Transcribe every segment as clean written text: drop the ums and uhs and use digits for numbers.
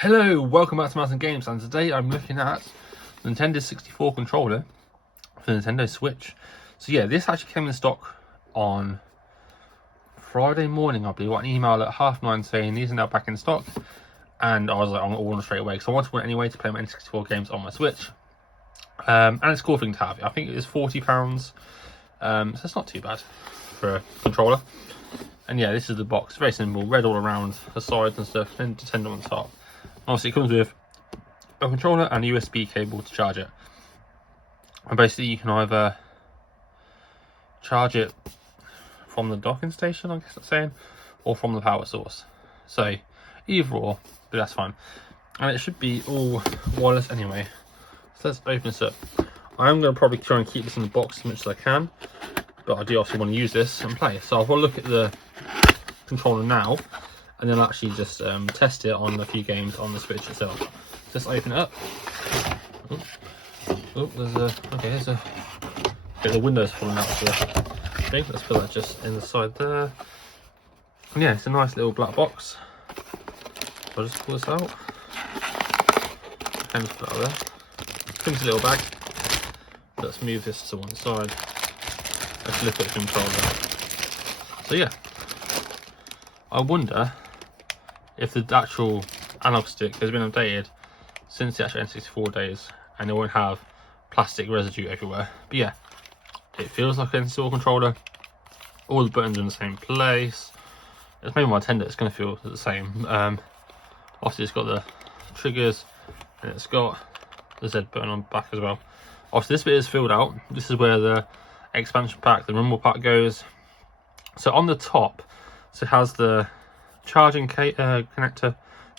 Hello, welcome back to Mouse and Games, and today I'm looking at the Nintendo 64 controller for the Nintendo Switch. So yeah, this actually came in stock on Friday morning, I believe. I got an email at 9:30 saying these are now back in stock, and I was like, I'm gonna order straight away because I wanted one anyway to play my N64 games on my Switch. And it's a cool thing to have. I think it was £40, so it's not too bad for a controller. And yeah, this is the box, very simple, red all around the sides and stuff, then Nintendo on top. Obviously, it comes with a controller and a USB cable to charge it. And basically, you can either charge it from the docking station, I guess that's saying, or from the power source. So, either or, but that's fine. And it should be all wireless anyway. So let's open this up. I am going to probably try and keep this in the box as much as I can, but I do also want to use this and play. So I'll look at the controller now, and then I'll actually just test it on a few games on the Switch itself. Just open it up. There's a bit of the windows falling out of the thing. Let's put that just in the side there. And yeah, it's a nice little black box. I'll just pull this out. And just put that there. Comes a little bag. Let's move this to one side. Let's look at the controller. So yeah, I wonder if the actual analog stick has been updated since the actual N64 days, and it won't have plastic residue everywhere. But yeah, it feels like an N64 controller. All the buttons are in the same place. It's maybe my Nintendo, it's going to feel the same. Obviously, it's got the triggers, and it's got the Z button on the back as well. Obviously, this bit is filled out. This is where the expansion pack, the rumble pack goes. So on the top, so it has the charging connector. It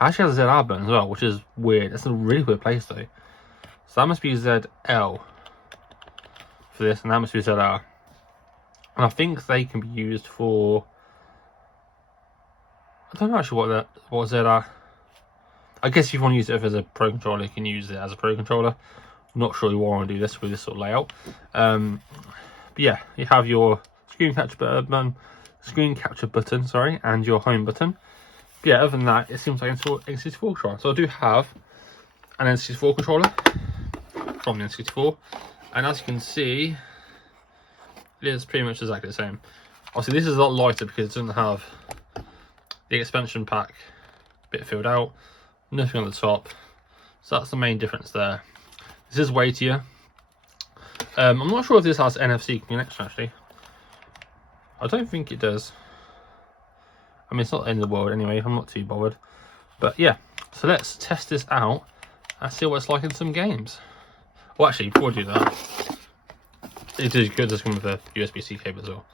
actually has a ZR button as well, which is weird. That's a really weird place though. So that must be ZL for this, and that must be ZR. And I think they can be used for, I don't know actually what ZR. I guess if you want to use it as a Pro controller, you can use it as a Pro controller. I'm not sure you want to do this with this sort of layout. But yeah, you have your screen capture button, sorry, and your home button. But yeah, other than that, it seems like an N64 controller. So I do have an N64 controller from the N64, and as you can see, it is pretty much exactly the same. Obviously, this is a lot lighter because it doesn't have the expansion pack bit filled out, nothing on the top. So that's the main difference there. This is weightier. I'm not sure if this has NFC connection actually. I don't think it does. I mean, it's not the end of the world anyway. I'm not too bothered. But yeah, so let's test this out and see what it's like in some games. Well, actually, before we do that, it is good. Does come with a USB-C cable as well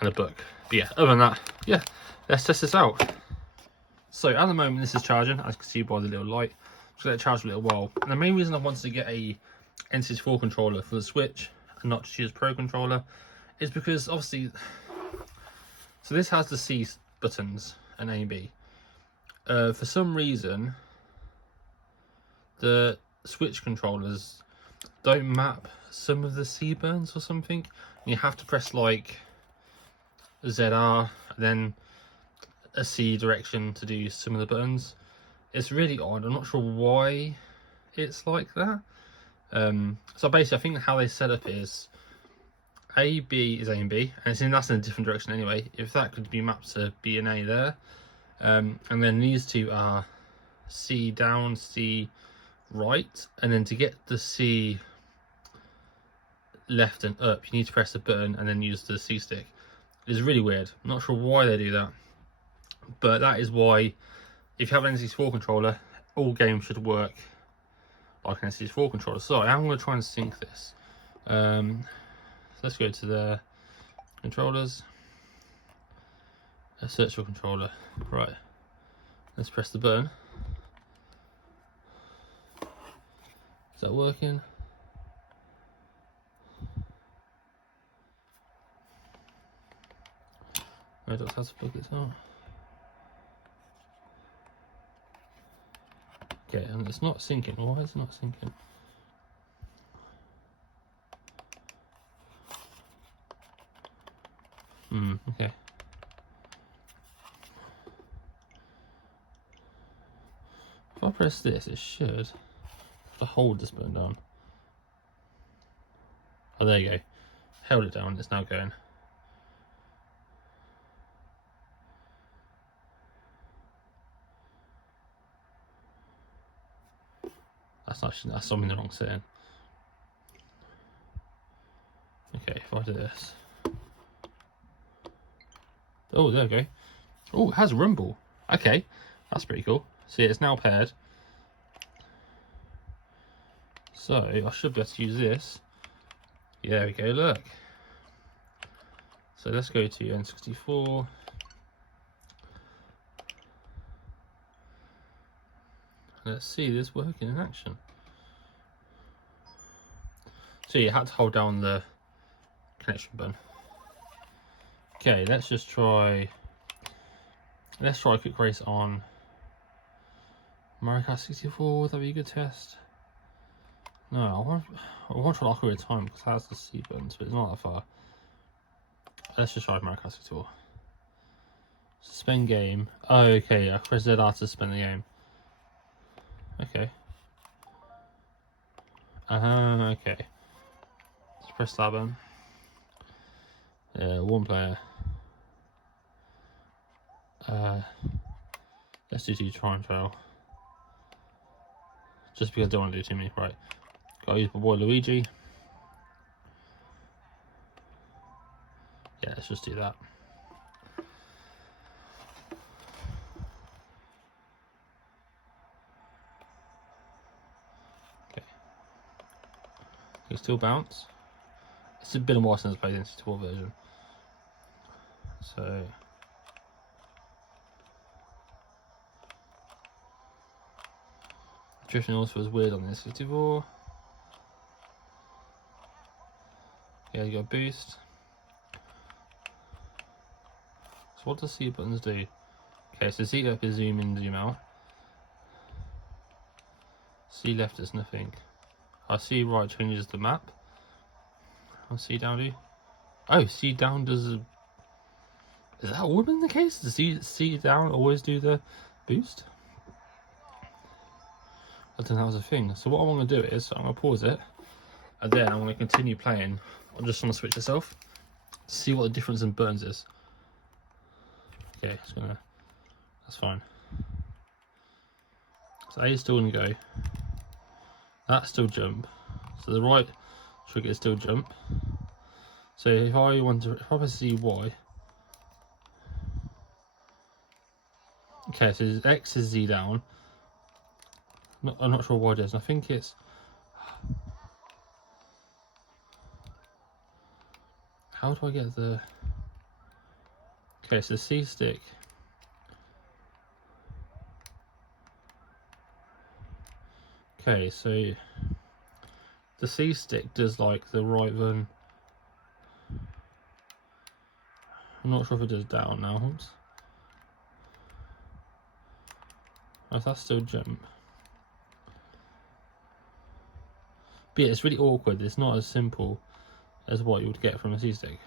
and a book. But yeah, other than that, yeah, let's test this out. So at the moment, this is charging, as you can see by the little light. Just let it charge for a little while. And the main reason I wanted to get a N64 controller for the Switch and not just use a Pro controller is because obviously, so this has the C buttons and A and B. For some reason, the Switch controllers don't map some of the C buttons or something. You have to press like ZR, then a C direction to do some of the buttons. It's really odd. I'm not sure why it's like that. So basically, I think how they set up is A, B is A and B, and that's in a different direction anyway. If that could be mapped to B and A there, and then these two are C down, C right, and then to get the C left and up, you need to press the button and then use the C stick. It's really weird. I'm not sure why they do that, but that is why if you have an N64 controller, all games should work like an N64 controller. So I'm going to try and sync this. So let's go to the controllers. Search for controller. Right. Let's press the button. Is that working? I don't have to plug this out. Okay, and it's not syncing. Why is it not syncing? Okay. If I press this, it should have to hold this button down. Oh, there you go. Held it down, it's now going. That's something the wrong setting. Okay, if I do this. Oh, there we go. Oh, it has rumble. Okay, that's pretty cool. See, it's now paired. So I should be able to use this. Yeah, there we go, look. So let's go to N64. Let's see this working in action. So you had to hold down the connection button. Okay, let's try a quick race on Mario Kart 64. Would that be a good test? No, I want to try Ocarina of Time because it has the C buttons, but it's not that far. Let's just try Mario Kart 64. Suspend game. Oh, okay, I press ZR to suspend the game. Okay. Okay. Let's press that button. Yeah, one player. Let's do time trial. Just because I don't want to do too many. Right. Gotta use my boy Luigi. Yeah, let's just do that. Okay. Can you still bounce? It's been a while since I played the N64 version. So drifting also feels weird on the N64. Yeah, you got boost. So what does C buttons do? Okay, so C up is zoom in, zoom out. C left is nothing. C right changes the map. What C down do? Oh, C down does. Is that always been the case? Does C down always do the boost? I didn't know that was a thing. So what I'm going to do is I'm going to pause it, and then I'm going to continue playing. I'm just on the Switch itself to see what the difference in buttons is. Okay, that's fine. So A is still going to go. That's still jump. So the right trigger is still jump. So if I press ZY. Okay, so X is Z down. I'm not sure what it is. I think it's. How do I get the. Okay, so C stick. Okay, so the C stick does like the right one. I'm not sure if it does down now. Oops. Oh, that's still jump. But yeah, it's really awkward. It's not as simple as what you would get from a C stick.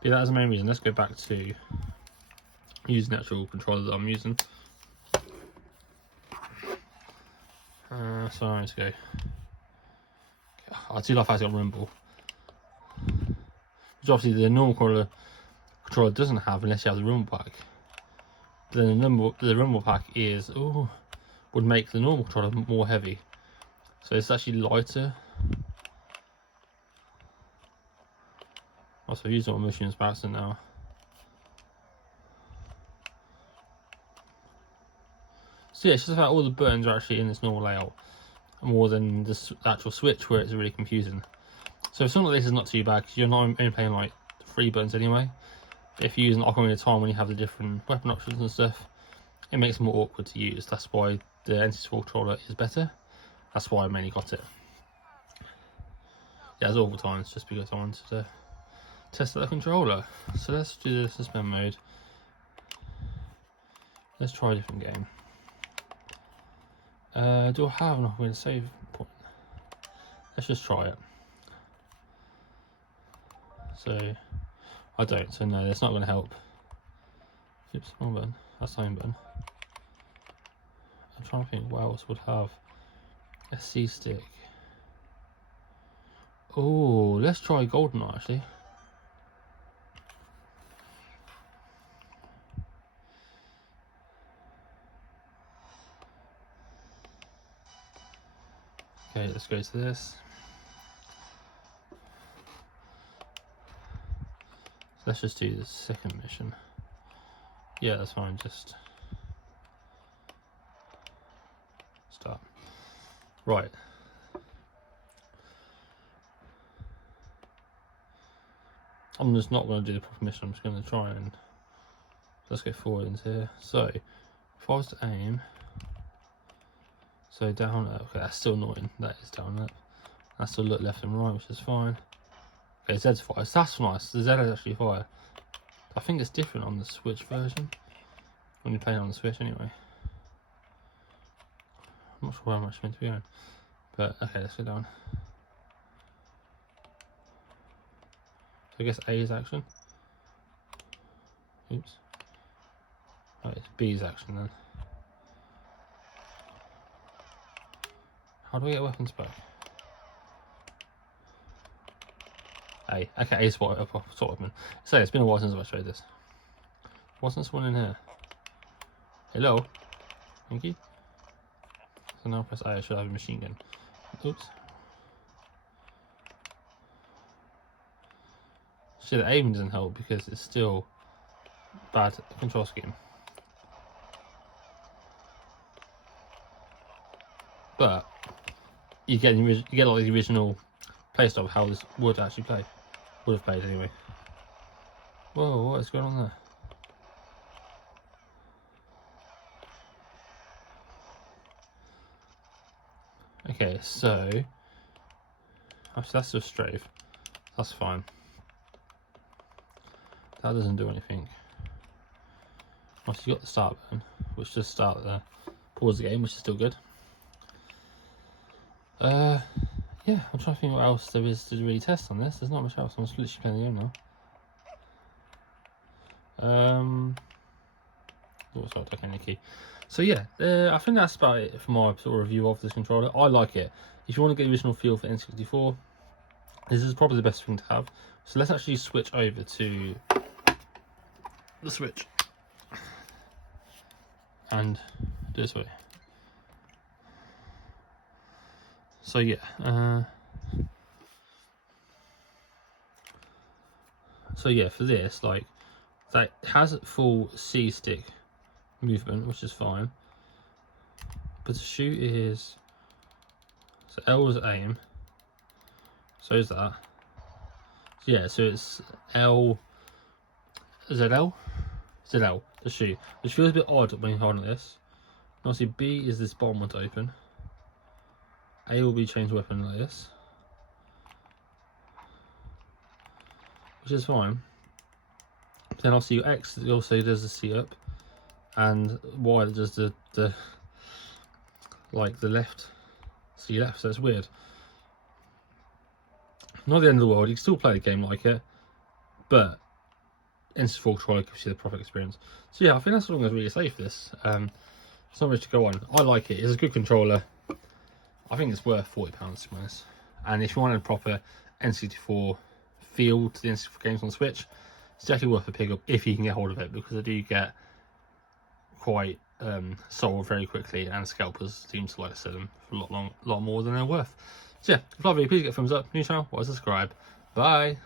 But yeah, that's the main reason. Let's go back to using the actual controller that I'm using. So let's go. I do love how it's got rumble, which obviously the normal controller doesn't have unless you have the rumble pack. But then the rumble pack would make the normal controller more heavy, so it's actually lighter. Also, using my motion comparison now. So yeah, it's just about all the buttons are actually in this normal layout, more than the actual Switch where it's really confusing. So something like this is not too bad because you're not only playing like 3 buttons anyway. If you're using Ocarina of Time when you have the different weapon options and stuff, it makes it more awkward to use. That's why the N64 controller is better. That's why I mainly got it. Yeah, there's awful times just because I wanted to test out the controller. So let's do the suspend mode. Let's try a different game. Do I have enough to save point? Let's just try it. So I don't. So no, that's not going to help. Oops, wrong button. That's the same button. trying to think what else would have a C stick. Oh, let's try GoldenEye actually. Okay, let's go to this. So let's just do the second mission. Yeah, that's fine, just start. Right. I'm just not going to do the proper mission, I'm just going to try and let's go forward into here. So, if I was to aim, so down, okay, that's still annoying, that is down there. I still look left and right, which is fine. Okay, Z's fire, so that's nice, the Z is actually fire. I think it's different on the Switch version, when you're playing on the Switch anyway. I'm not sure where I'm actually meant to be going, but okay, let's go down. So I guess A is action. Oops. Oh, it's B's action then. How do I get weapons back? A. Okay, A spot weapon. So it's been a while since I've showed this. Wasn't someone in here? Hello? Thank you. So now press A, I should have a machine gun. Oops. See, the aim doesn't help because it's still bad control scheme. But you get like the original playstyle of how this would actually play. Would have played anyway. Whoa, what is going on there? Okay, so that's just strafe. That's fine. That doesn't do anything. Once you got the start button, which just start there, pause the game, which is still good. Yeah, I'm trying to think what else there is to really test on this. There's not much else. I'm just literally playing the game now. Also, taking the key. So yeah, I think that's about it for my sort of review of this controller. I like it. If you want to get the original feel for N64, this is probably the best thing to have. So let's actually switch over to the Switch and do it this way. So yeah, for this, like, that has full C stick movement, which is fine, but to shoot is, so L is aim, so is that. So yeah, so it's L, ZL to shoot, which feels a bit odd when you're holding this. And obviously B is this bottom one to open. A will be change weapon like this, which is fine. But then obviously your X also does the C up, and Y does the like the left C left. So it's weird. Not the end of the world. You can still play the game like it, but N64 controller gives you the proper experience. So yeah, I think that's all I'm going to really say for this. It's not much to go on. I like it. It's a good controller. I think it's worth £40 to be honest. And if you want a proper N64 feel to the N64 games on Switch, it's definitely worth a pick up if you can get hold of it, because they do get quite sold very quickly, and scalpers seem to like to sell them for a lot more than they're worth. So yeah, if you love it, please get a thumbs up. New channel, subscribe. Bye.